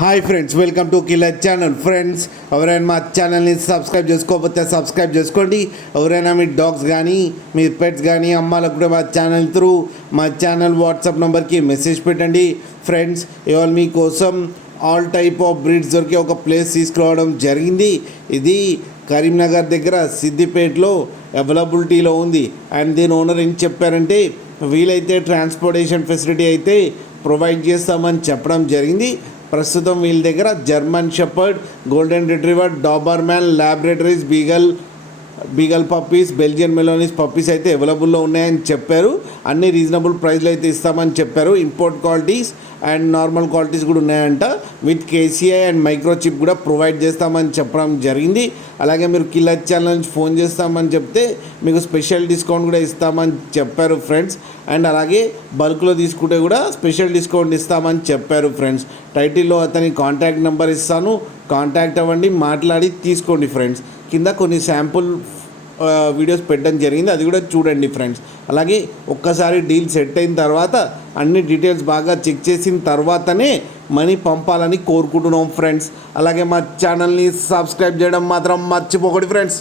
Hi friends, welcome to killer channel. Friends, ఎవరైనా మా ఛానల్ని సబ్స్క్రైబ్ చేసుకోకపోతే సబ్స్క్రైబ్ చేసుకోండి. ఎవరైనా మీ డాగ్స్ కానీ మీ పెట్స్ కానీ అమ్మాలకు కూడా మా ఛానల్ వాట్సాప్ నెంబర్కి మెసేజ్ పెట్టండి. ఫ్రెండ్స్, ఇవాళ మీకోసం ఆల్ టైప్ ఆఫ్ బ్రీడ్స్ దొరికే ఒక ప్లేస్ తీసుకురావడం జరిగింది. ఇది కరీంనగర్ దగ్గర సిద్దిపేటలో అవైలబిలిటీలో ఉంది. అండ్ దీని ఓనర్ ఏం చెప్పారంటే, వీలైతే ట్రాన్స్పోర్టేషన్ ఫెసిలిటీ అయితే ప్రొవైడ్ చేస్తామని చెప్పడం జరిగింది. ప్రస్తుతం వీళ్ళ దగ్గర German shepherd, golden retriever, Doberman, Labradors, beagle puppies, Belgian malinois puppies అయితే అవైలబుల్లో ఉన్నాయని చెప్పారు. అన్ని రీజనబుల్ ప్రైస్లో అయితే ఇస్తామని చెప్పారు. Import qualities and normal qualities కూడా ఉన్నాయంట. విత్ కేసీఐ అండ్ మైక్రోచిప్ కూడా ప్రొవైడ్ చేస్తామని చెప్పడం జరిగింది. అలాగే మీరు కిల్లర్ ఛానల్ నుంచి ఫోన్ చేస్తామని చెప్తే మీకు స్పెషల్ డిస్కౌంట్ కూడా ఇస్తామని చెప్పారు ఫ్రెండ్స్. అండ్ అలాగే బల్క్లో తీసుకుంటే కూడా స్పెషల్ డిస్కౌంట్ ఇస్తామని చెప్పారు ఫ్రెండ్స్. టైటిల్లో అతని కాంటాక్ట్ నెంబర్ ఇస్తాను, కాంటాక్ట్ అవ్వండి, మాట్లాడి తీసుకోండి ఫ్రెండ్స్. కింద కొన్ని శాంపుల్ వీడియోస్ పెట్టడం జరిగింది, అది కూడా చూడండి ఫ్రెండ్స్. అలాగే ఒక్కసారి డీల్ సెట్ అయిన తర్వాత అన్ని డీటెయిల్స్ బాగా చెక్ చేసిన తర్వాతనే మనీ పంపాలని కోరుకుంటున్నాం ఫ్రెండ్స్. అలాగే మా ఛానల్ని సబ్స్క్రైబ్ చేయడం మాత్రం మర్చిపోకండి ఫ్రెండ్స్.